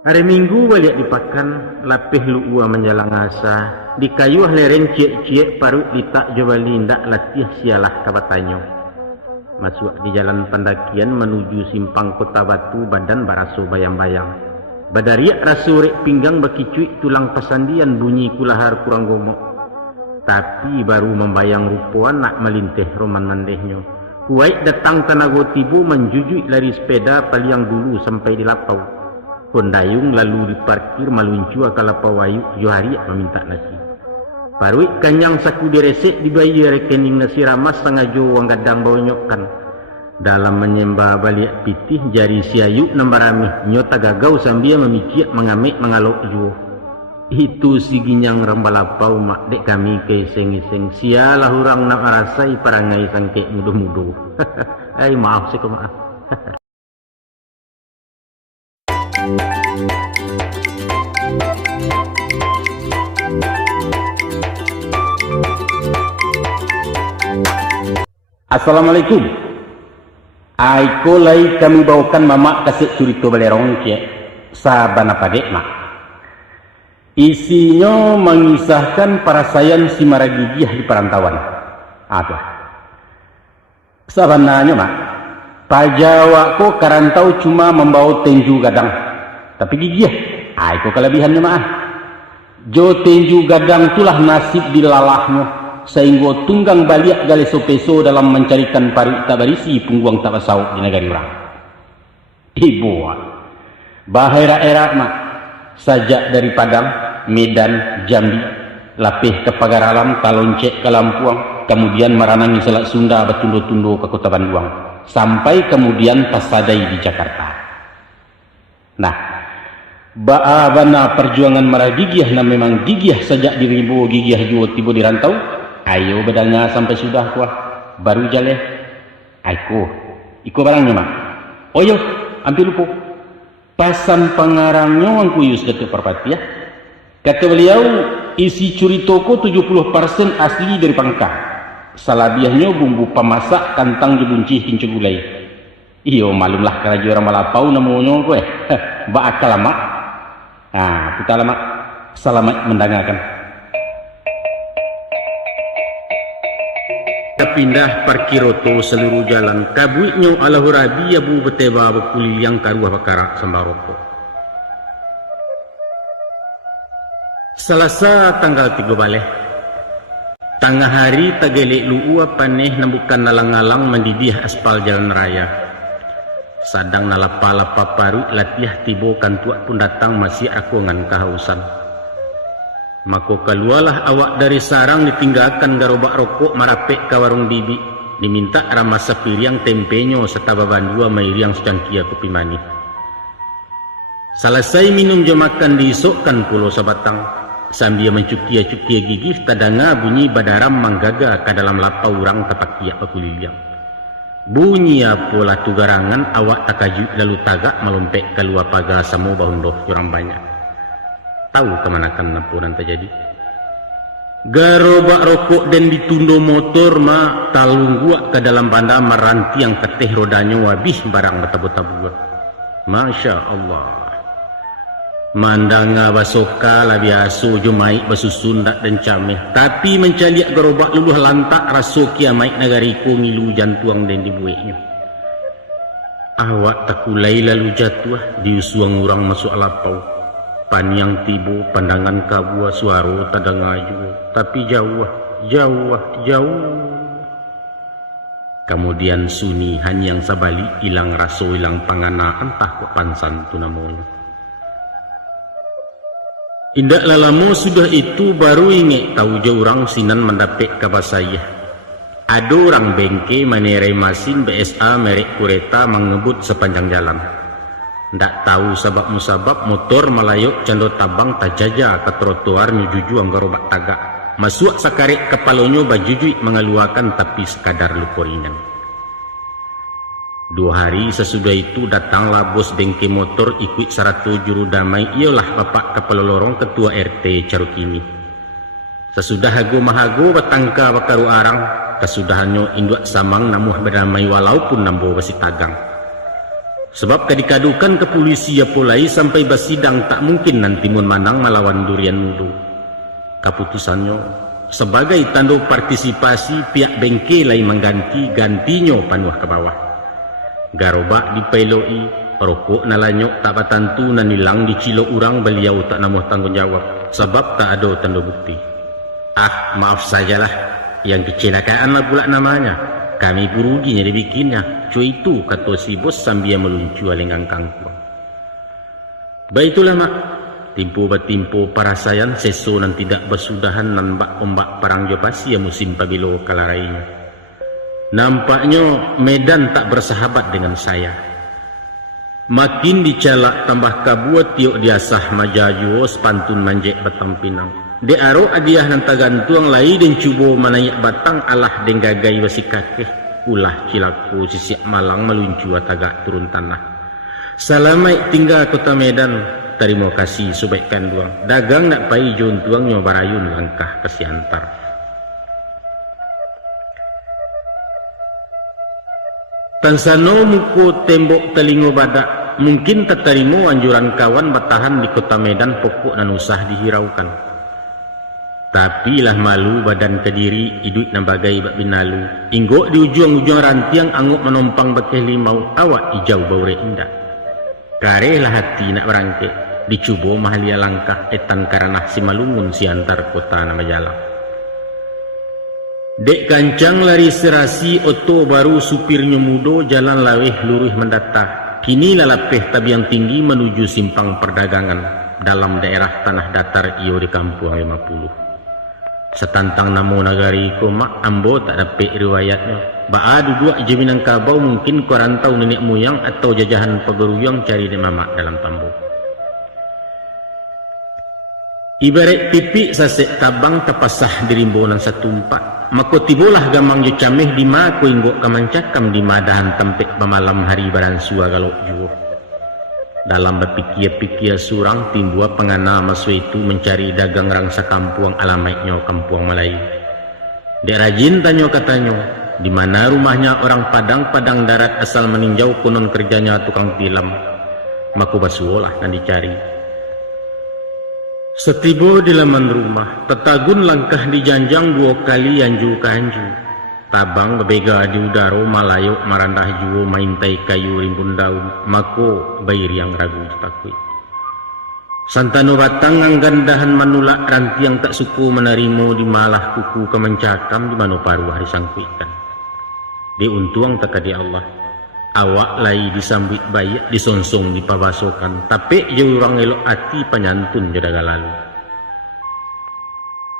Hari Minggu balik dipakan, lapih lu'ua menjalang asa, di kayuh lereng ciek-ciek parut ditak jobali ndak latih sialah kabatanyo. Masuk di jalan pendakian menuju simpang Kota Batu, badan baraso bayang-bayang. Badariak raso rek pinggang bakicuik tulang pasandian bunyi kulahar kurang gomok. Tapi baru membayang rupuan nak melintih roman mandehnya. Kuait datang tenago tibu menjujui lari sepeda paliang dulu sampai di lapau. Hondayung lalu diparkir maluncu akala pawayu Johari meminta nasi. Paruik kanyang saku diresek dibayar rekening nasi ramas sangajo wang gadang bonyokkan. Dalam menyembah balik pitih jari siayu nambarami nyota gagau sambil memikir mengamik mengalok juo. Itu si ginyang rambalapau mak dek kami keiseng-iseng sialah orang nak merasai parangai sangkek muduh-muduh. Maaf sih maaf. Assalamualaikum. Aiko lai kami bawakan mamak kasih curito balerong cek sabana padek mak. Isinya mengisahkan parasayan si maragigih di perantauan. Apa? Sabananya mak, Pajawa ko karantau cuma membawa tenju gadang, tapi gigih. Aiko kelebihannya mak. Jo tenju gadang itulah nasib dilalahnya. Sehingga tunggang baliak gale sopeso dalam mencarikan pari tak barisi pungguang tak basau di negara orang. Ibu bahaya era mak sajak dari Padang, Medan, Jambi, lapih ke pagar alam, Kaloncek ke Lampuang, kemudian meranangi Selat Sunda bertundo-tundo ke Kota Bandung, sampai kemudian Pasadai di Jakarta. Nah, bana perjuangan marah gigih na memang gigih sejak diribu gigih juo tibo di rantau. Ayo bedanya sampai sudah kuah baru jale. Iko barangnya mak. Oh yo, ambil lupa. Pasan pengarangnya wang kuyus kata perpati ya. Kata beliau isi curitoko 70% asli dari Pangka. Salabiahnya bumbu pemasak kantang jebunci kincu gulai. Iyo malumlah kerajaan orang Malapau namanya kowe. Mbak akal mak. Nah, kita lama selamat mendengarkan. Pindah parkiroto seluruh jalan kabuiknya ala hurabi abu beteba bekuli yang karuah bakara sambaroko. Selasa tanggal 3 baleh. Tengah hari tagelek lu'ua paneh nambukan nalang-alang mendidih aspal jalan raya. Sadang nalapa-lapa paru latih tibo kantuak pun datang masih aku ngan kehausan. Mako keluarlah awak dari sarang ditinggalkan garobak rokok marapek ke warung bibi. Diminta ramas sepiriang tempenyo serta babandua mairiang secangkia kopi manis. Selesai minum jam makan diisokkan pulau sabatang. Sambil mencukia-cukia gigih tadanga bunyi badaram manggaga ke dalam lapau orang kepakiak pakuliliang. Bunyi apola tugarangan awak takaju lalu tagak melompek keluar pagar samo bahundoh kurang banyak. Tahu kemanakan nampuran terjadi. Garobak rokok dan ditundo motor ma talung gua ke dalam bandar meranti yang keteh rodanya wabih barang betabu-tabu. Masya Allah. Mandanga basoka labi aso jomai basusun dak dan cameh. Tapi mencaliak garobak luluh lantak raso kiamai nagariku ngilu jantuang dan dibueknya. Awak takulai lalu jatuh diusuang orang masuk lapau. Paniang tibu pandangan kabua suaro tadangaju, tapi jauh. Kemudian suni hanyang sabali ilang raso ilang pangana entah kok pansan tu namanya. Indak lalamu sudah itu baru inget tahu jauh orang sinan mendapek kabasayah. Ada orang bengke manerai masin BSA merek kereta mengebut sepanjang jalan. Ndak tahu sabab musabab motor melayuk cando tabang tajaja ke trotoar nyujuju anggarobak tagak. Masuk sakarek kepalonyo bajujui mengeluarkan tapi sekadar lukoringan. 2 hari sesudah itu datanglah bos bengke motor ikut saratu juru damai ialah bapak kepala lorong ketua RT Carukini. Sesudah hago mahago batangka bakaru arang kesudahannya induak samang namuh berdamai walaupun nambo besi tagang. Sebab kadikadukan ke polisi ya pulai sampai bersidang tak mungkin nanti mun manang melawan durian mudu. Keputusannya sebagai tanda partisipasi pihak bengkel lain mengganti gantinya panuh ke bawah. Garobak dipeloi, rokok nalanyok tak batantu nan nilang dicilo urang beliau tak namuh tanggung jawab sebab tak ada tanda bukti. Ah, maaf sajalah, yang kecelakaan lah pula namanya. Kami buruginya dibikinnya. Cuy itu kata si bos sambil meluncur lenggang kangkung. Baitulah mak, timpu batimpu parasayan seso nan tidak bersudahan nan bak ombak perang jopasi ya musim pabilo kalarainya. Nampaknya Medan tak bersahabat dengan saya. Makin dicalak tambah kabuat tiok diasah majajuo sepantun manjek batang pinang. De aro adiah nan tagantuang lai dan cubo manayak batang alah den gagai wasi kakeh ulah cilaku sisiak malang meluncur tagak turun tanah. Salamai tinggal kota Medan, terima kasih subaikan duang. Dagang nak pai jun tuang nyo barayun langkah kesiantar. Tansano muko tembok telingo badak, mungkin terterima anjuran kawan bertahan di kota Medan pokok dan usah dihiraukan. Tapi lah malu badan kediri idut na bagai bak binalu. Inggok di ujung-ujung rantiang angguk menompang bakeh limau awak hijau baure indah. Kare lah hati nak berangke dicubo mahalia langkah etan karanah si malungun si antar kota nama jalan. Dek kancang lari serasi oto baru supirnya mudo jalan laweh luruh mendata. Kini lalapeh tabiang tinggi menuju simpang perdagangan dalam daerah tanah datar iyo di kampung 50. Setantang namo nagari ko mak ambo tak dapat riwayatnya. Baadu dua je Minangkabau mungkin korantau nenek moyang atau jajahan pegeruyang cari di mamak dalam tambo. Ibarat pipi sasek tabang terpasah di rimbonan setumpak. Mako tibolah gamang je cameh di ma ko inggok kamancakam di madahan tempek pemalam hari baransua galok juo. Dalam berpikir-pikir surang timbua pengana masu itu mencari dagang rangsa kampuang alamatnya kampuang Melayu. Dek rajin tanyo katanya, di mana rumahnya orang Padang darat asal meninjau konon kerjanya tukang tilam. Maku basuolah dan dicari. Setibo di laman rumah, tetagun langkah dijanjang 2 kali anju ke anju. Tabang bebega di udara malayok marandah juo maintai kayu rimbun daun. Mako bayi yang ragu takui. Santano batang anggandahan manulak rantiang tak suku menarimo di malah kuku kemencakam di mano paruh hari sangkuikan. Di untuang takadi Allah. Awak lai disambit bayak disonsong di pabasokan. Tapi jurang elok hati penyantun jadaga lalu.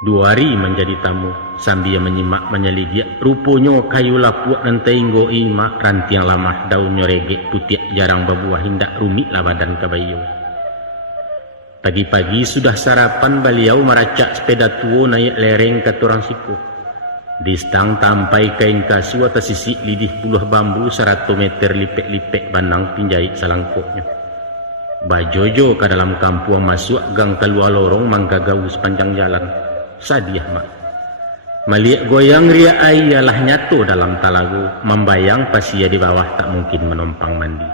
2 hari menjadi tamu sambil menyimak menyelidik rupanya kayu lapuak dan teinggo ima rantiang lamah daunnya regek putih jarang berbuah hindak rumit lah badan kabayu. Pagi-pagi sudah sarapan beliau meracak sepeda tua naik lereng ke turang siku. Di stang tampai kain kasu atas sisi lidih puluh bambu 100 meter lipek-lipek banang pinjahit salangkoknya. Bajojo ke dalam kampung masuk gang keluar lorong manggagau sepanjang jalan. Sadiah mak. Melihat goyang ria ayalah nyato dalam talago, membayang pasia di bawah tak mungkin menompang mandi.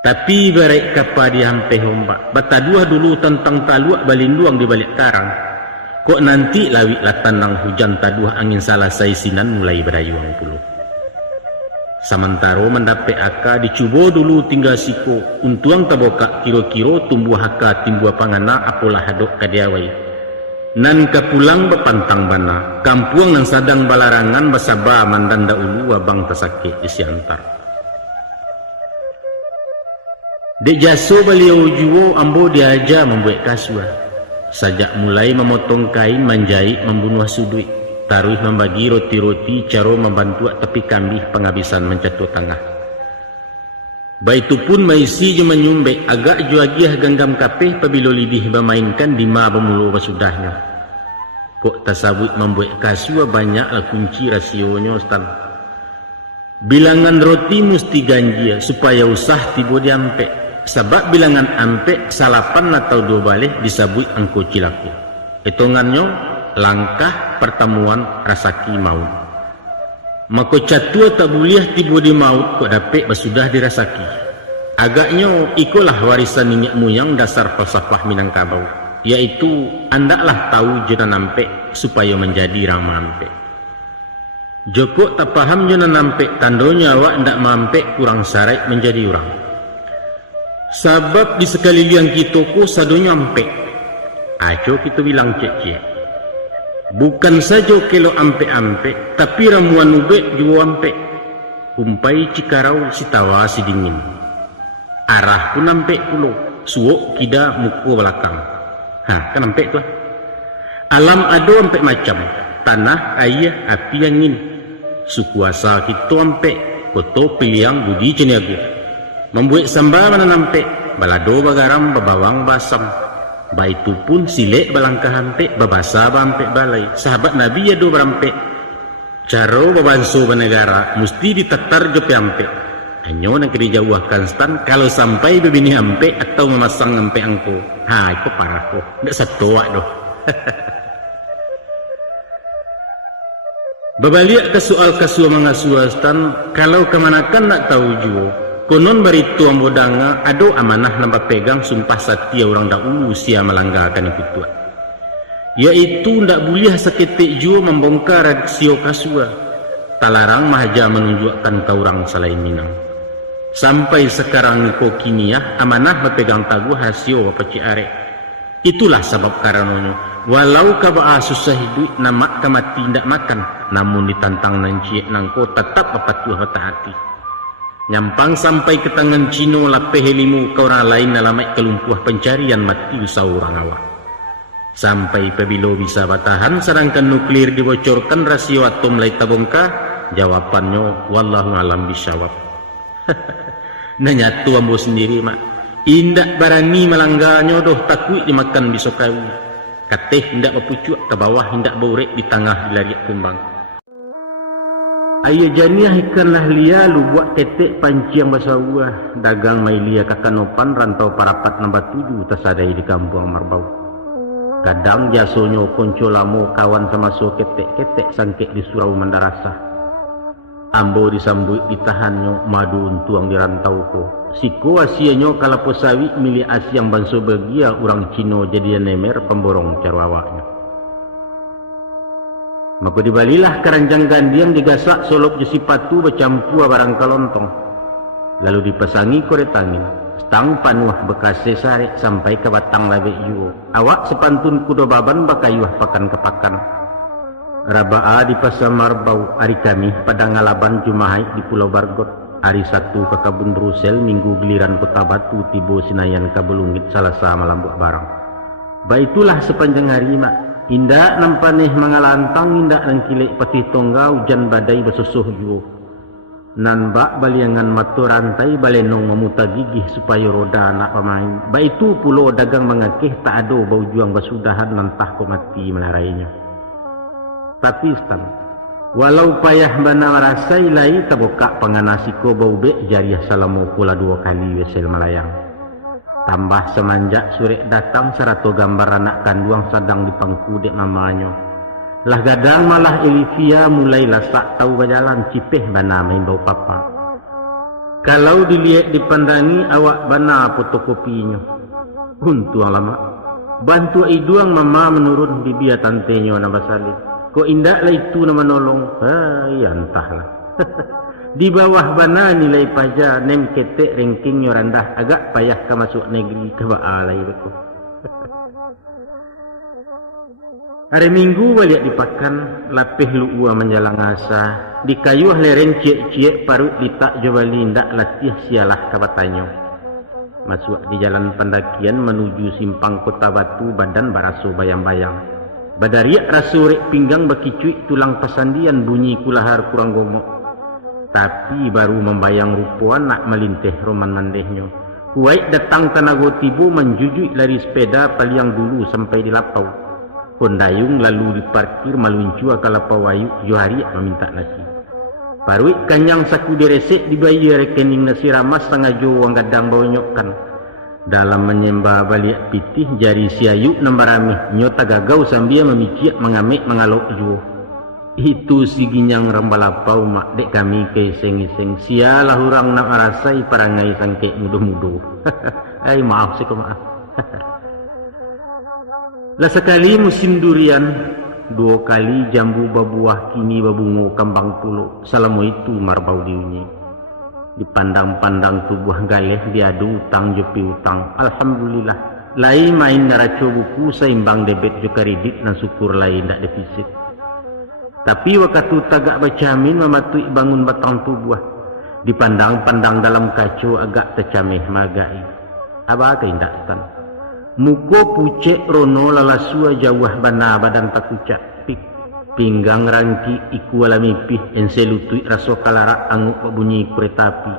Tapi barek kapa di hampe hombak, bataduah dulu tentang taluak balinduang di balik karang. Kok nanti lawik lah tanang hujan taduah angin salah saisinan mulai berayuang puluh. Sementara mendapat aka dicubo dulu tinggal siko, untuang tabokak kiro-kiro tumbuh haka timbua pangana apolah hadok kadiawai. Nan kapulang bepantang bana, kampuang nan sadang balarangan basaba mandanda ulu abang tasake isiantar. Dek jaso beliau juo ambo diaja membuat kasua. Sajak mulai memotong kain menjahit membunuh sudut. Taruh membagi roti-roti caro membantu tepi kambih penghabisan mencatu tengah. Baitupun maisi je menyumbek agak juagiah genggam kapeh pabilo lidih bermainkan di ma bermulu bersudahnya. Kok tasabut membuat kasua banyaklah kunci rasionya stan. Bilangan roti mesti ganjil supaya usah tiba diampek. Sebab bilangan ampek salapan atau 2 balik disabut angko cilaku. Hitungannya langkah pertemuan rasaki maut. Maka catua tak boleh tiba di maut kok dapat bersudah dirasaki. Agaknya ikulah warisan nenek moyang dasar falsafah Minangkabau, yaitu andaklah tahu jena nampek supaya menjadi orang mampek. Joko tak paham jena nampek tandonya awak ndak mampek kurang sarai menjadi orang. Sebab di sekalian kita ku sadonya ampek. Aco kita bilang cek-cek. Bukan saja kelo ampe-ampe, tapi ramuan ubek juga ampe. Umpai Cikarau si tawa si dingin. Arah pun ampe pulo, suok kida muka belakang. Kan ampe tu. Alam ado ampe macam, tanah, air, api, angin. Sukuasa kita ampe, koto piliang budi ceniagu. Membuat sambal mana ampe, balado bagaram babawang basam. Baitu pun silek balangkah hampek babasa bampek balai. Sahabat Nabi ya do berampek. Caro babanso banegara mesti ditetar jope hampek. Hanya nak dijauhkan stan kalau sampai bebini hampek atau memasang hampek angko. Itu parah ko. Ndak satu doh. Babaliak ke soal kasua mangasua stan kalau kemanakan nak tahu juo. Konon baritu ambodanga ado amanah nampak pegang sumpah satya orang dahulu sia melanggarkan itu tua. Yaitu ndak boleh seketik jua membongkar sio kasua. Talarang mahaja menunjukkan ke orang selain Minang. Sampai sekarang niko kiniah amanah berpegang taguh hasio peci arek. Itulah sebab karenanya walau kabaa susah hidup nama kamati ndak makan, namun ditantang nanciek nangko tetap apatuh hati. Nyampang sampai ke tangan Cino lapeh helimu ke orang lain dalam kelumpuh pencarian mati seorang awak. Sampai pebilo bisa batahan sedangkan nuklir dibocorkan rasio atom lai tabongkah, jawabannya wallahu alam bisyawab. Nanya tu ambo sendiri mak, indak barani melanggarnya doh takut dimakan besok kau. Kateh indak berpucuk ke bawah, indak borek di tengah dilariak kumbang. Ayah janiah ikanlah lia lu buat ketek panciang basawah dagang mai lia kakanopan rantau parapat nombor 7 tersadai di kampung Marbau. Kadang jasonyo konco lamo kawan sama so ketek-ketek sangkek di surau Mandarasa. Ambo disambut ditahannya madu untuang di rantau ko. Siko asianyo kala posawi milik asiang banso bagia orang Cino jadian nemer pemborong carwawaknya. Maka dibalilah keranjang gandiang digasak solop jesi patu bercampur barang kalontong. Lalu dipesangi korek angin. Stang panuah bekas sesarek sampai ke batang labek yuo. Awak sepantun kuda baban bakayuah pakan kepakan. Rabaa di pasar Marbau hari kami pada ngalaban Jumahai di Pulau Bargot. Hari Sabtu ke Kabun Rusel, Minggu giliran Kota Batu tibo Sinayan Kabelungit Salasa malambuk barang. Baitulah sepanjang hari mak. Indak nampaneh mangalantang indak nangkilek pati tongga hujan badai bersusuh juo. Nanbak baliangan matu rantai balenong memutar gigih supaya roda anak pemain. Baitu pulo dagang mengakeh tak ado bau juang basudahan nantah ko mati melarainya. Tapi stan, walau payah bana rasai lai taboka panganasiko bau bek jariah salamo pula 2 kali wesel melayang. Tambah semanjak surek datang serato gambar anak kanduang sedang dipangku dek mamanya. Lah gadang malah Olivia mulai lasak tahu berjalan cipeh bana main bau papa. Kalau dilihat dipandangi awak bana fotokopinya. Untung lama. Bantu iduang mama menurun bibia tantenyo na basalib. Ko indak lah itu nama nolong. Ya entahlah. Di bawah bana nilai pajak nem ketek rankingnya rendah agak payah ke masuk negeri ke baalai betul. Hari Minggu balik dipakan lapih luua menjalang asa di kayuh lereng ciek-ciek parut litak jobali ndak latih sialah kabatanyo. Masuk di jalan pendakian menuju simpang Kota Batu badan baraso bayang-bayang. Badariak rasurek pinggang bakicuik tulang pasandian bunyi kulahar kurang gomok. Tapi baru membayang rupuan nak melinteh roman mandehnya. Kuwait datang tanago tibu menjujui lari sepeda paliang dulu sampai di lapau. Kondayung lalu diparkir maluncua ke lapau ayu Johari meminta nasi. Paruit kanyang saku diresek dibayar rekening nasi ramas sengaja wang gadang bonyokkan. Dalam menyembah balik pitih jari si ayu nambaramih nyota gagau sambil memicik mengamik mengalok juo. Itu si ginyang rambalapau mak dek kami ke iseng-iseng. Sialah orang nak merasai parangai sangke mudo-mudo. Maaf sih maaf. Lah sekali musim durian, 2 kali jambu babuah kini babungo kambang pulo. Salamu itu marbau diunyi. Dipandang-pandang tubuh galeh diadu utang jopi utang. Alhamdulillah. Lai main naraco buku seimbang debit jo kredit dan syukur lain tak defisit. Tapi waktu tagak bacamin mematui bangun batang tubuh. Dipandang-pandang dalam kacau agak tercameh magai. Apa indak tan? Muko pucek rono lalasua jauh bana badan takucak. Pinggang rangki iku alami pih enselutui raso kalara anguk bunyi kereta api.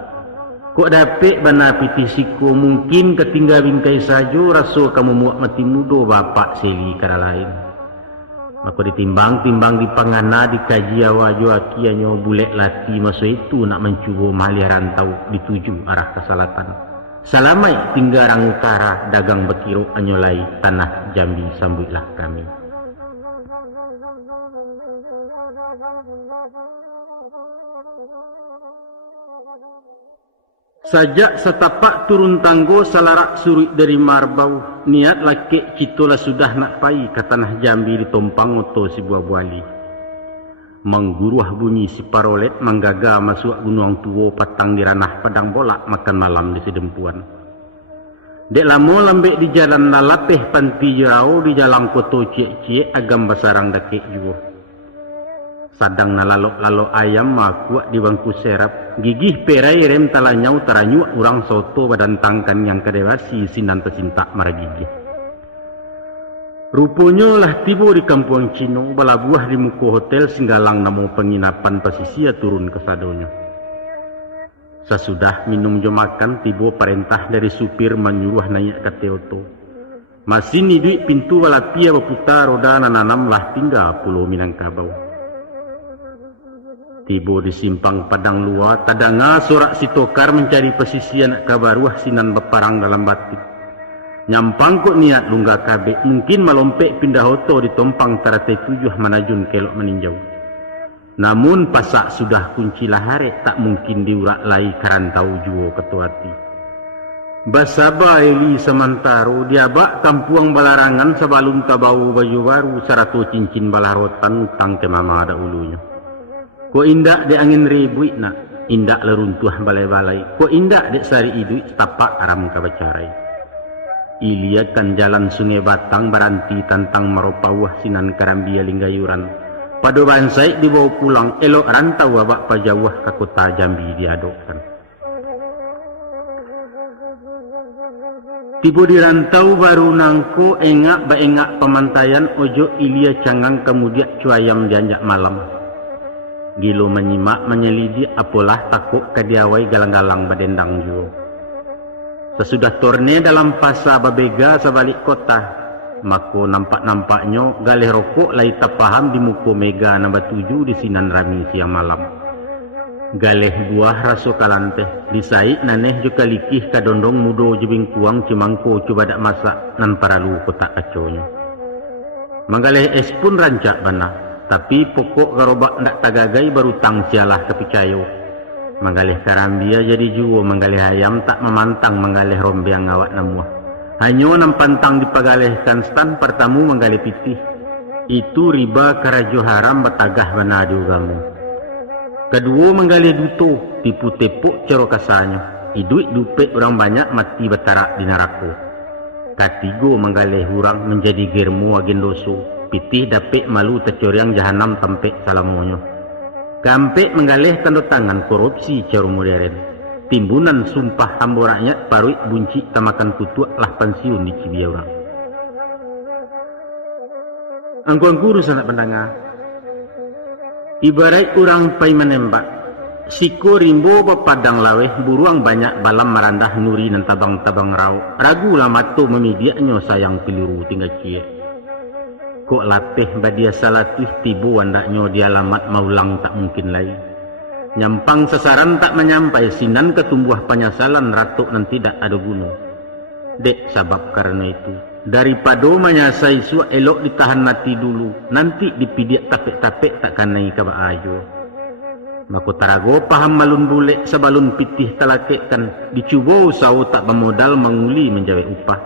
Kok dapet bana piti siko mungkin ketinggal bingkai sajo raso kamu muak mati mudo bapak seli kara lain. Maka ditimbang-timbang di pangana dikaji awajo akianyo bulek lati masa itu nak mencuba mahalia rantau dituju arah ke selatan. Salamai tinggarang utara dagang bekiro anyolai tanah Jambi sambuilah kami. Sajak setapak turun tanggo salarak suruh dari marbau. Niat laki citola sudah nak pai ke tanah Jambi ditompang oto si buah buali. Mengguruah bunyi si parolet manggaga masuk gunung tuwo patang di ranah padang bolak makan malam di sedempuan. Dek lamo lambek di jalan lalapeh panti jauh di jalan koto cie-cie agam basarang dakek juga. Sadang nalalok-lalok ayam makuak di bangku serap. Gigih perai rem talanyau taranyuk urang soto badan tangkan yang kedewasi sinan tercinta maragigih. Rupanya lah tiba di kampung Cino balabuah di muka hotel singgalang namo penginapan pasisia turun ke sadonya. Sesudah minum jo makan tiba perintah dari supir menyuruh naik ke Teoto. Masih ni duit pintu walapia berputar roda nananam lah tinggal Pulau Minangkabau. Tiba di simpang padang luar, tadanga sorak si tokar mencari pesisian kabaruah sinan beparang dalam batik. Nyampang kok niat lunggah kabek, mungkin melompek pindah hoto ditompang tarate tujuh manajun kelok meninjau. Namun pasak sudah kunci lahare, tak mungkin diurak lai karantau juo ketuati. Basaba eli semantaro, diabak kampuang balarangan sebelum tabau baju baru, sarato cincin balarotan utang ke mama ada ulunya. Ko indak de angin ribuit nak, indak leruntuh balai-balai. Ko indak de sari iduit tapak aram kabacarai. Iliakan jalan sungai Batang baranti tantang maropawah sinan karambia linggayuran. Pada bansai dibawa pulang elok rantau abak pajawah ke kota Jambi diadokkan. Tiba di rantau baru nangko engak baengak pemantaian ojo ilia cangang kemudian cuayam dianjak malam. Gilo menyimak menyelidi apalah takut kadiawai galang-galang badendang juga. Sesudah torne dalam fasa babega sebalik kota, mako nampak-nampaknya galih rokok lai tak paham di muka mega nombor 7 di sinan rami siang malam. Galih buah raso kalante, disaik naneh juga likih kadondong mudo jebing kuang cimangko coba dak masak nan paralu kotak kaconya. Manggalih es pun rancak bana. Tapi pokok garobak ndak tagagai baru tang sialah kepicayo. Manggalih karambia jadi juo, manggalih ayam tak memantang manggalih rombeang ngawak namuah. Hanyo nampantang dipagalihkan stan pertamu manggalih pitih. Itu riba karajo haram batagah banadu gamu. Kedua manggalih duto, tipu tepuk cero kasanya. Iduit dupe orang banyak mati betarak di neraka. Katigo manggalih hurang menjadi germu agendoso. Pitih dapik malu tercoriang jahanam tampek salamonyo. Kampek menggalih tanda tangan korupsi cara modern. Timbunan sumpah hamba rakyat paruit bunci tamakan tutuak lah pensiun di Cibia orang. Angkuang guru sanak pendengar. Ibarat orang pai menembak. Siko rimbo bepadang laweh buruang banyak balam merandah nuri dan tabang-tabang rau. Ragu lamato memidiaknya sayang peluru tinggal cie. Kok lapeh badia salatih tibu wandaknya di alamat maulang tak mungkin lagi. Nyampang sasaran tak menyampai sinan ketumbuh penyesalan ratuk nan tidak ada guna. Dek sabab karena itu daripada menyasai suak elok ditahan mati dulu, nanti dipidik tapek-tapek tak kanai kaba ayo. Maka tarago paham malun bulek sebalun pitih telakekkan, dicuba usaha tak bermodal menguli menjawe upah.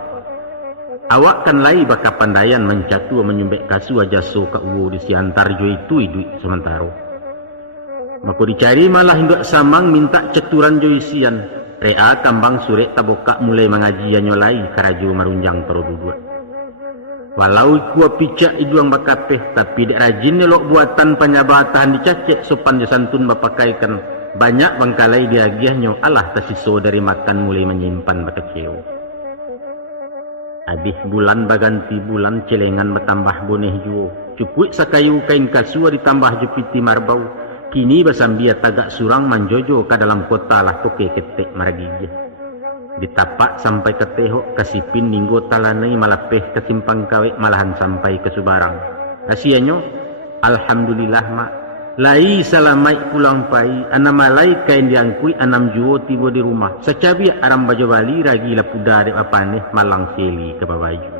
Awak kan lai baka pandayan mencatu menyumbek kasu aja so ka uwo di siantar jo itu duit sementara. Maka dicari malah hindak samang minta ceturan jo isian. Rea kambang surek tabokak mulai mengajiannya lai karajo marunjang terodudua. Walau kuah picak iduang bakapeh, tapi dek rajin elok buatan panyabatahan dicacek sopan jasantun bapakaikan. Banyak bangkalai diagiahnya alah tasiso dari makan mulai menyimpan bakaceo. Habis bulan baganti bulan celengan bertambah boneh juo. Cukup sakayu kain kasua ditambah jepiti marbau. Kini basambia tagak surang manjojo ke dalam kota lah toke ketek maragigih. Ditapak sampai ke tehok kasipin ninggo talanai malapeh ke simpang kawek malahan sampai ke Subarang. Asianyo, alhamdulillah mak. Lai salamai pulang pai, anamalai kain diangkui anam juo tibo di rumah. Secabi aram bajo bali ragi lapuda de apane malang seli ke babaju.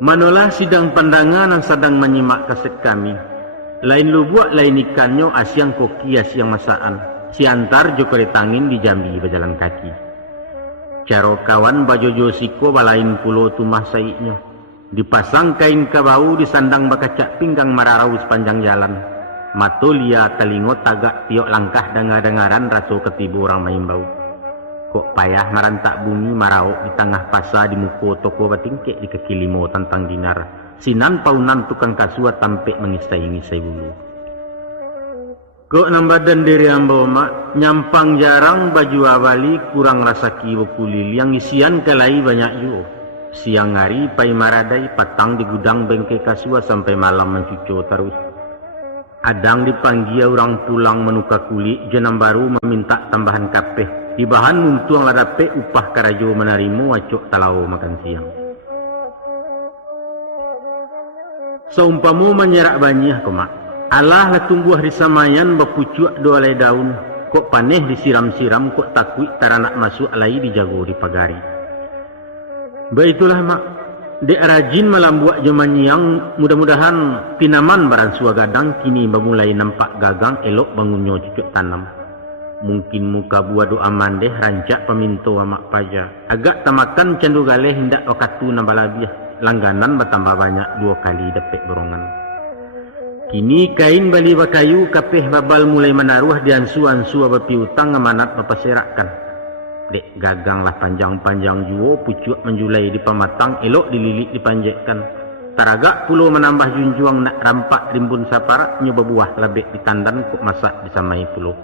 Manolah sidang pandangan yang sedang menyimak kaset kami. Lain lu buat lain ikannya asyang koki asyang masaan. Siantar jo keretangin di Jambi berjalan kaki. Caro kawan baju josiko balain pulau tumah saiknya. Dipasang kain kabau disandang bakacak pinggang mararau sepanjang jalan. Matolia telingot tagak tiok langkah dengar-dengaran raso ketibu orang main bau. Kok payah marantak bumi marau di tengah pasar di muko toko batingkek di kaki limo tantang dinar. Sinan paunan tukang kasua tampek mengisai-ngisai bulu. Kok nambadan diri ambo mak, nyampang jarang baju awali kurang rasa kiwo kulil yang isian kelai banyak yo. Siang hari pai maradai patang di gudang bengke kasua sampai malam mencuco terus. Adang dipanggil orang pulang menuka kulit, jenam baru meminta tambahan kapeh. Di bahan muntuang ladape upah karajo menarimu wacok talau makan siang. Seumpamu menyerak banyak kok mak. Allah lah tumbuh di samayan berpucuk dua lay daun. Kok paneh disiram-siram, kok takut taranak masuk alai dijago di pagari. Baitulah mak, dek rajin malam buat jaman yang mudah-mudahan tinaman baran sua gadang kini memulai nampak gagang elok bangunnya cucuk tanam. Mungkin muka buah doa mandeh rancak peminto amak paja. Agak tamakan candu galeh hendak okatu nambah labiah. Langganan bertambah banyak 2 kali dapet borongan. Kini kain bali bakayu kapeh babal mulai menaruh di ansu-ansu abapi utang amanat bapaserakkan. Dek gagang lah panjang-panjang juo pucuk menjulai di pamatang elok dililik dipanjekkan. Taragak pulau menambah junjuang nak rampak rimbun saparak nyoba buah labek ditandan kok masak disamai pulau.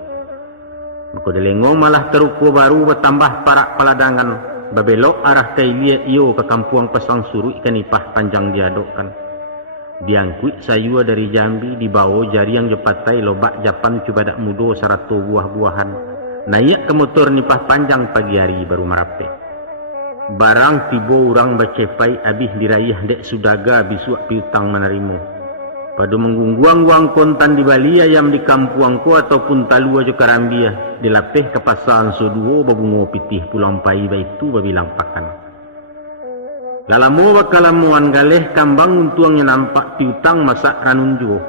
Maka delengo malah teruko baru bertambah parak paladangan. Babelok arah kailia iyo ke kampung pasang suruh ikan ipah panjang diadokkan. Diangkut sayua dari Jambi dibawa jari yang jepatai lobak Japan cuba dak mudo 100 buah-buahan. Naik ke motor nipah panjang pagi hari baru merape. Barang tibo orang bacepai abih dirayah dek sudaga bisuak piutang menarimu. Pada menggungguang wang kontan di Bali ayam di kampuangku ataupun talu aja karambia dilapeh ke pasaran soduo babungo pitih pulang pai baitu babilang pakan. Lalamu bakalamuan galeh kambang untuangnya nampak piutang masak ranunjo.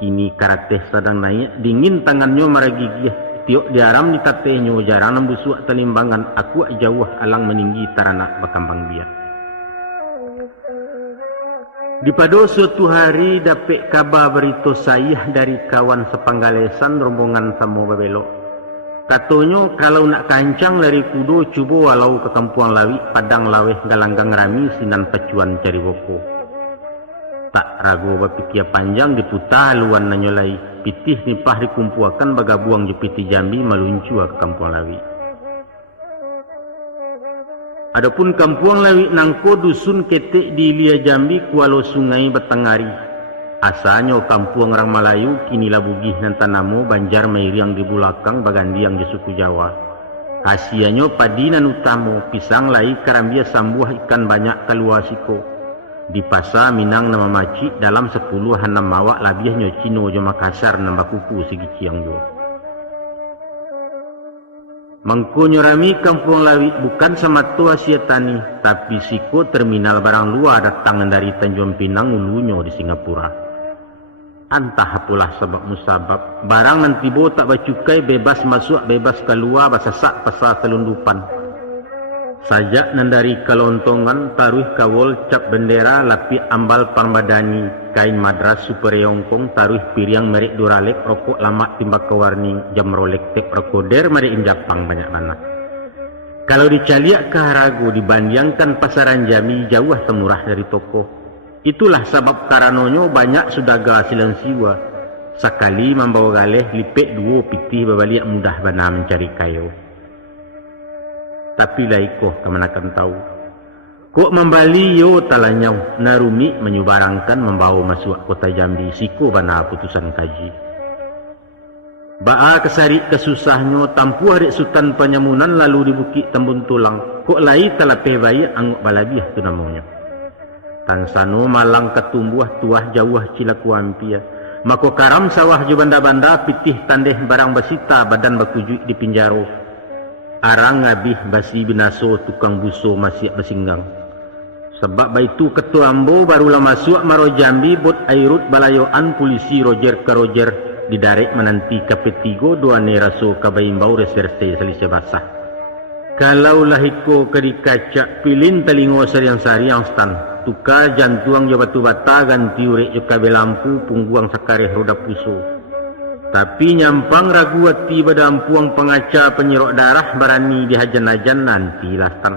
Kini karateh sedang naik dingin tangannya maragigih tiok diaram di tatenya jarang nambusuak talimbangan aku jauh alang meninggi tarana bakambang dia. Di pada suatu hari dapat kabar berita sayah dari kawan sepanggalesan rombongan samo babelok. Katanya kalau nak kancang dari kudo cuba walau ke kampuang lawi padang laweh galanggang rami sinan pacuan cari boko. Tak ragu bapikir panjang diputar luan nanyolai pitih nipah dikumpuakan bagabuang jepiti Jambi meluncu ke kampuang lawi. Adapun kampuang lawi nangko dusun ketek di Ilia Jambi kualo sungai Batangari. Asalnya kampuang orang Melayu kini labugih nan tanamu banjar mairiang di bulakang bagandiang di suku Jawa. Hasiannya padi nan utamo pisang lai karambia sambuah ikan banyak kaluasiko. Di pasar Minang nama maci dalam 10 hanam mawak labiahnya Cino jo Makassar nambah kuku segi ciang jo. Mangko nyorami kampung lawi bukan sama tua siatani, tapi siko terminal barang luar datang dari Tanjung Pinang ulunya di Singapura. Antah apalah sebab musabab, barang nanti bo tak bacukai bebas masuk bebas keluar basasak pasal selundupan. Sajak nandari kalontongan taruh kawol cap bendera lapi ambal parmadani kain madras super yongkong taruh piriang merek duralek rokok lama timbak kewarning jam rolek tep rekoder merek Japang banyak mana. Kalau dicaliak ke Harago dibandingkan pasaran Jami jauh semurah dari toko. Itulah sebab karanonyo banyak sudah silang siwa. Sekali membawa galeh lipek dua pitih babaliak mudah bana mencari kayu. Tapi laikoh kemanakan tahu. Kok membali yo talanyau narumi menyubarangkan membawa masuk kota Jambi siko bana putusan kaji. Baa kesari kesusahnya tampu hari Sultan Penyamunan lalu di Bukit Tambun Tulang. Kok lai talape bayi anguk balabiah tu namanya. Tansano malang ketumbuh tuah jauh cilaku ampia. Mako karam sawah jo banda-banda pitih tandeh barang basita badan bakujuk di pinjaro. Arang ngabih basi binaso tukang buso masih besinggang. Sebab baitu ketua ambo barulah masuk maro Jambi bot airut balayoan polisi Roger ke Roger didarek menanti KP3 dua neraso kabaimbau reserse selise basah. Kalau lahiko kerikaca pilin telingo sariang-sariang stan tukar jantuang jo batu bata ganti urek jo kabe lampu pungguang sakareh roda puso. Tapi nyampang ragu hati badampuang pengaca penyerok darah berani dihajan-hajan nanti lastan.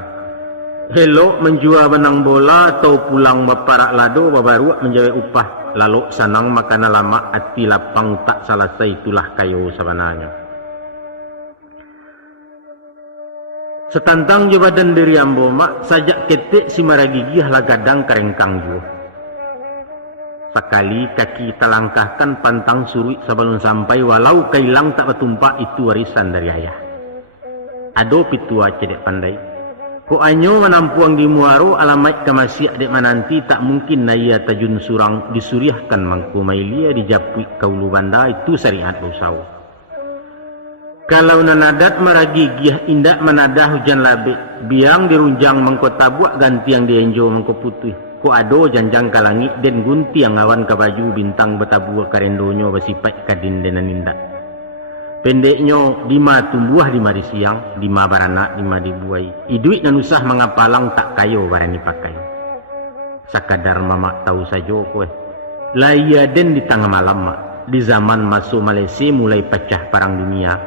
Helok menjual benang bola atau pulang baparak lado babaru menjawab upah. Lalu sanang makanan lama hati lapang tak selesai itulah kayu sebenarnya. Setantang jo badan diri ambo mak sajak ketik si maragigih lah gadang kerengkang jo. Sekali kaki talangkahkan pantang surui sebelum sampai walau kailang tak bertumpak itu warisan dari ayah. Ado pitua cedek pandai. Ko anyo menampuang di muaro alamat kemasih adek mananti tak mungkin naya tajun surang disuriahkan mangku mailia dijapui kaulu banda itu syariat dosau. Kalau nanadat maragigih indak manadah hujan labe biang dirunjang mangko tabuak ganti yang dienjo mangko putih. Ko ado janjang kalangit den gunti yang awan ke baju bintang betabuh karendonyo basipat kadin denan indak. Pendeknyo dima tumbuh dima di siang, dima baranak dima dibuai. Iduit dan usah mengapalang tak kayo barani pakai. Sakadar mama tahu saja kowe. Laya den di tengah malam mak. Di zaman masuk Malaysia mulai pecah perang dunia.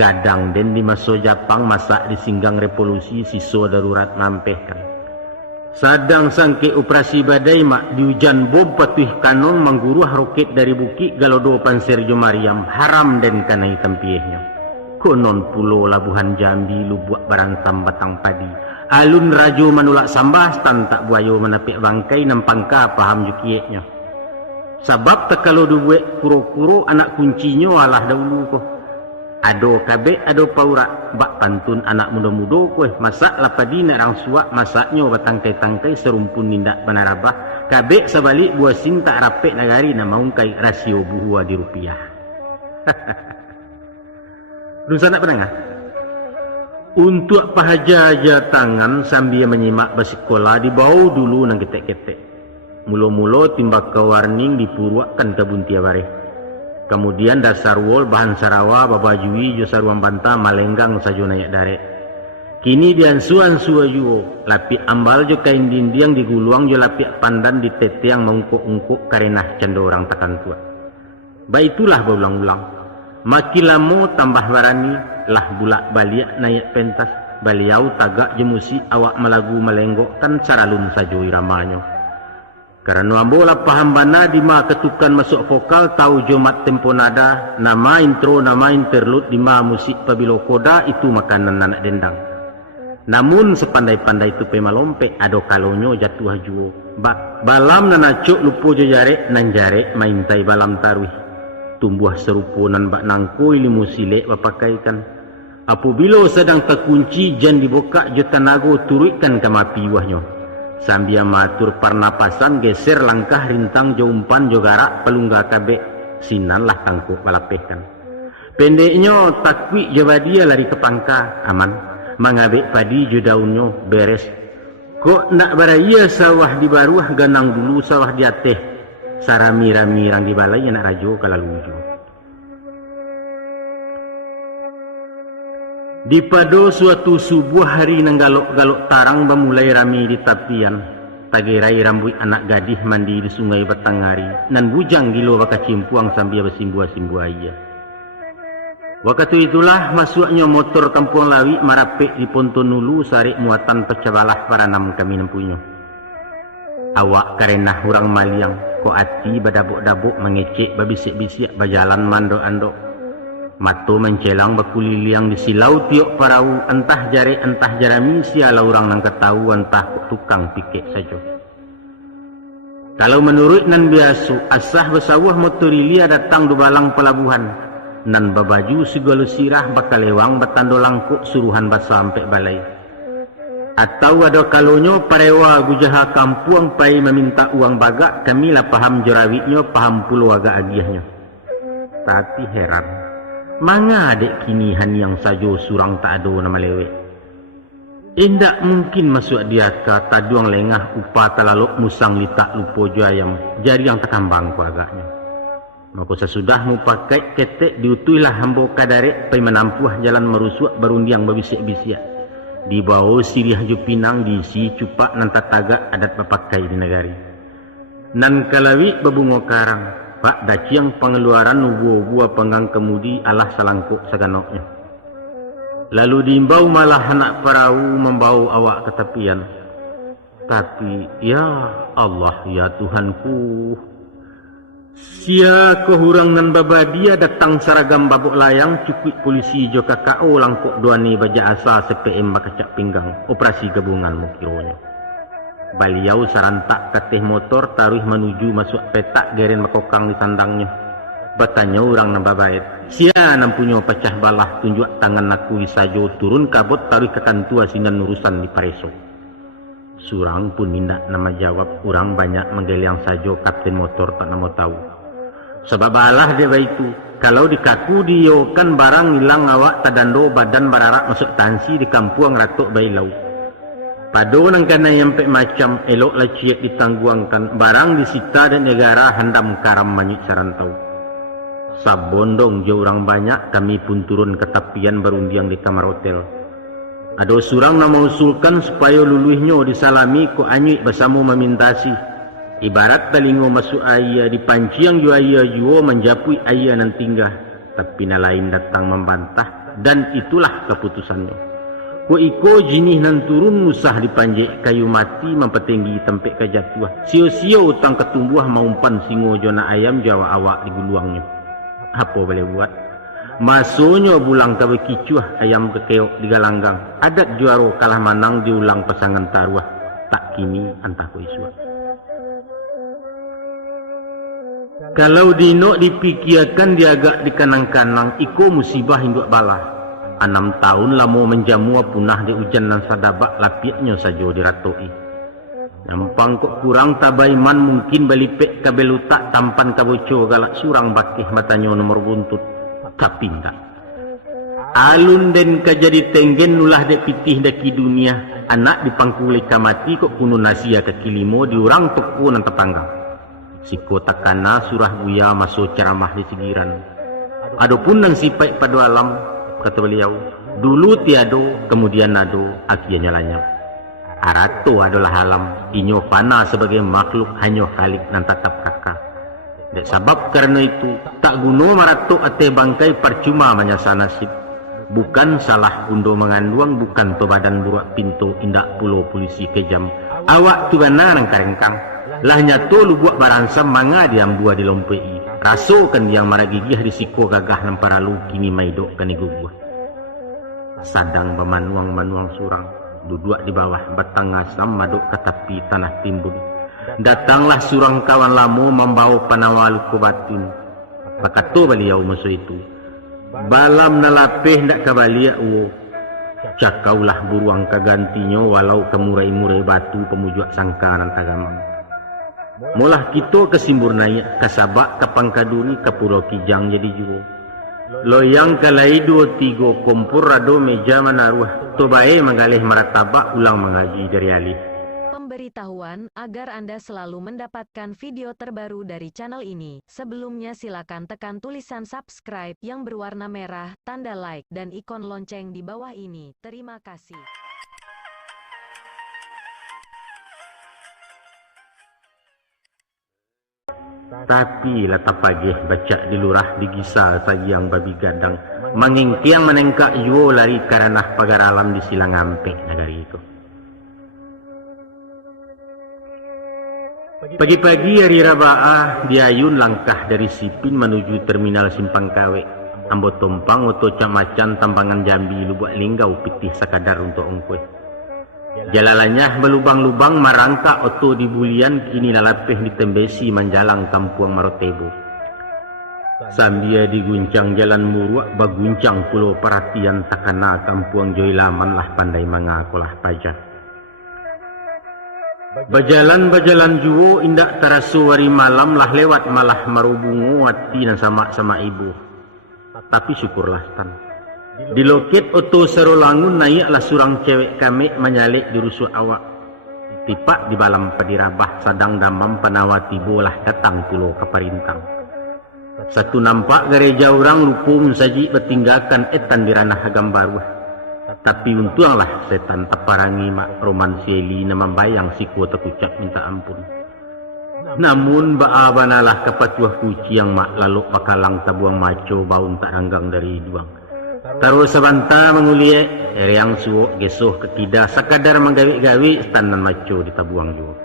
Gadang den di masuk Japang masak di singgang revolusi siso darurat ngampehkan. Sadang sangke operasi badai mak di hujan bom patuh kanon mengguruh roket dari bukit galodo panser Jo Mariam haram dan kanai tempiehnya. Konon pulau Labuhan Jambi lubuak barang sambatang padi. Alun rajo manulak sambas tan tak buayo menapik bangkai nampangka paham jukieknya. Sebab tekalo duwe kuro-kuro anak kuncinya alah dahulu ko. Ado kabe ado paurak bak pantun anak muda-muda kowe masak lapadi nak rang suak masaknya batangkai-tangkai serumpun nindak banarabah kabe sebalik buah sing tak rapek nagari na maungkai rasio buhua di rupiah. Dusa nak penengah untuk pahaja tangan sambil menyimak basikola dibau dulu nang ketek-ketek mulo-mulo timbak ke warning dipuruakkan ke buntia bareh. Kemudian dasar wol bahan sarawa babajui jo saruang banta malenggang sajo nayak dare. Kini diansuan sua juo lapi ambal jo kain dindiang diguluang jo lapi pandan di teteang mengungkuk-ungkuk karenah cando orang takan tua. Baitulah berulang-ulang. Makin lama tambah barani lah bulak baliak nayak pentas baliau tagak jemusi awak melagu melenggokkan saralun sajo iramanya. Karena ambola paham bana dima ketukan masuk vokal tahu jomat tempo nada nama intro nama interlude dima musik pabilo koda itu makanan anak dendang. Namun sepandai-pandai tu pemalompe ado kalonyo jatuh juo. Balam nanacuk lupo jo jare nan jare maintai balam taruih. Tumbuh serupunan bak nangkoi limu silek bapakaikan. Apabila sedang terkunci jan dibuka jo tanago turuikan kamapi wahnya. Sambil matur pernapasan geser langkah rintang jo umpan jo garak pelungga kabe sinanlah tangkuk balapehkan. Pendeknya takwi jawa dia lari ke pangka aman, mangabek padi je daunnya beres. Kok nak baraya sawah di baruah ganang dulu sawah di ateh. Sarami-rami rang di balai nak rajo kalaluju. Di pado suatu subuh hari nang galok-galok tarang bamulai rami di tapian. Tagerai rambut anak gadih mandi di sungai Batangari. Nan bujang gilo baka cimpuang sambil bersimbua-simbua iya. Waktu itulah masuknya motor kampung Lawi marapek di Pontonulu sarik muatan pecabalah para nam kami nempunya. Awak karena hurang maliang, ko ati badabuk-dabuk mengecek babisik-bisik bajalan mando-ando. Mato mencelang bakuliliang di silau tiok parau entah jare entah jarami siala orang nang ketahu entah tukang pikek saja. Kalau menurut nan biasu asah besawah motorilia datang do balang pelabuhan. Nan babaju segala sirah bakal lewang batando langkuk suruhan basa sampai balai. Atau ada kalonyo parewa gujaha kampuang pai meminta uang bagak kami lah paham jerawitnya paham puluh agak agiahnya. Tapi heran, manga adek kinihan yang sajo surang tak ada nama lewe. Indak mungkin masuk dia ke taduang lengah upah talaluk musang litak lupo jayam jari yang tekambang ku agaknya. Maka sesudah mu pakai ketek diutuilah hambo kadarek pai menampuh jalan merusuak barundiang babisik-bisik. Di bawah sirih jupinang diisi cupak nan tataga adat papakai di negari. Nan kalawi babungo karang, pak daciang pengeluaran buah penggang kemudi alah salangkuk saganoknya. Lalu diimbau malah anak perahu membau awak ke tepian. Tapi ya Allah ya Tuhanku, sia kohurang nan babadia datang saragam babuk layang cukup polisi jo KKO langkuk duani baja asa CPM bakacak pinggang operasi gabungan mukironya. Baliau sarantak kateh motor taruh menuju masuk petak geren makokang di sandangnya. Batanya orang nan babait, sia nan punyo pecah balah tunjuk tangan aku isajo turun kabut taruh ke kantua sinan urusan di Pareso. Surang pun minda nama jawab, orang banyak menggeliang sajo kapten motor tak nama tahu. Sebab alah dia itu, kalau dikaku dia kan barang hilang awak tadando badan bararak masuk tansi di kampung ratuk bailau. Pado nang kana yampe macam elok lah ciek ditangguangkan barang disita dan negara handam karam manyut sarantau. Sabondong je orang banyak kami pun turun ke tepian barundiang di kamar hotel. Ada surang nama usulkan supaya luluhnya disalami ko anyik bersama memintasi. Ibarat talingo masuk ayah di panciang ju ayah juo menjapui ayah nan tinggal. Tapi na lain datang membantah dan itulah keputusannya. Ko iko jinih nan turun musah dipanjek kayu mati mempetinggi tempat kejatuhan. Sio-sio utang ketumbuh maumpan singo jona ayam jawa awak di guluangnya. Apa boleh buat? Masuknya bulang kawe kicuah ayam kekeok di galanggang. Adat juaro kalah manang diulang pasangan taruah. Tak kini antah ko isua. Kalau dino dipikirkan diagak di kanang-kanang, iko musibah hinduk balah. 6 tahun lamo menjamu punah di hujan dan sadabak lapiaknya saja diratoi. Nampang kok kurang tabaiman mungkin balipek kabelutak tampan kaboco galak surang bakih matanya nomor buntut. Tapi enggak. Alun den kajadi tenggen nulah dek pitih deki dunia. Anak dipangkuli kamati kok kuno nasia ke kilimo diurang toko nan tetangga. Siko takana surah buya masuk ceramah di sigiran. Adapun nang sipai pada alam, kata beliau, dulu tiado, kemudian nado, akhirnya lanyap. Arato adalah alam, inyo fana sebagai makhluk hanya khalik nan tatap kakak. Dek sebab karena itu, tak guna marato ate bangkai percuma menyasa nasib. Bukan salah undo menganduang, bukan to badan burak pintu indak pulau polisi kejam. Awak tu benar nang karengkang. Lahnya tu lu buat baransam manga diam dua di lompei. Rasokan yang maragigih risiko gagah nan paralu kini maidok kani gugua. Sadang bemanuang-manuang surang, duduk di bawah batang asam maduk ke tepi tanah timbun. Datanglah surang kawan lamu membawa panawalu ke batun. Pakatu beliau musuh itu. Balam nalapeh ndak kabalia uo. Cakaulah buruang kagantinya walau kemurai-murai batu pemujuak sangkaran tagamang. Mulah kita kesimburnaya kasabak kapangkaduri kapuro kijang jadi juru. loyang kalai 2-3 kompor rado meja manaruh tobae menggalih martabak ulang mengaji dari alih. Pemberitahuan agar Anda selalu mendapatkan video terbaru dari channel ini. Sebelumnya silakan tekan tulisan subscribe yang berwarna merah, tanda like, dan ikon lonceng di bawah ini. Terima kasih. Tapi lata pagi baca di lurah di gisa sayang babi gadang mangingkiang menengkak yuo lari karanah pagar alam di silang ampek negari itu. Pagi-pagi hari Rabaah diayun langkah dari Sipin menuju terminal Simpang Kawe. Ambo tompang oto camacan tambangan Jambi Lubak Linggau pitih sakadar untuk ongkwe. Jalalanya belubang-lubang marangka oto di bulian kini nalapeh di Tembesi menjalang Kampuang Marotebo. Sambil diguncang jalan muruak baguncang pulau perhatian takana Kampuang Joilaman lah pandai mengakulah pajak. Bajalan-bajalan juo indak tarasu wari malam lah lewat malah marubungu hati dan sama-sama ibu. Tapi syukurlah tan. Di loket oto serolangun naiklah surang cewek kami menyalik di rusuk awak. Tipak di balam padirabah sadang damam panawati bolah datang pulau ke Parintang. Satu nampak gereja orang lupung saji bertinggalkan etan di ranah agam baru. Tapi untunglah setan teparangi mak roman seli nama bayang si kuota kucap minta ampun. Namun baabanalah kapatuah kuci yang mak lalu pakalang tabuang maco baun tak ranggang dari duang. Taruh sebanta menguliek yang suwok gesoh ketidak sakadar menggawi-gawi stanan maco di tabuang juga.